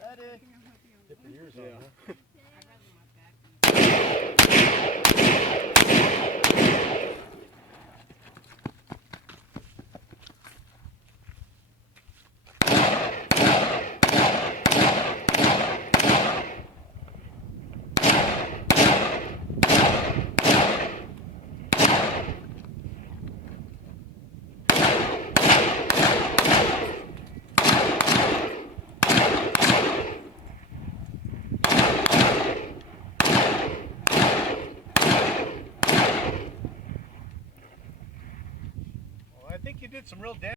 Ready? Get your ears on, Yeah. huh? I think you did some real damage.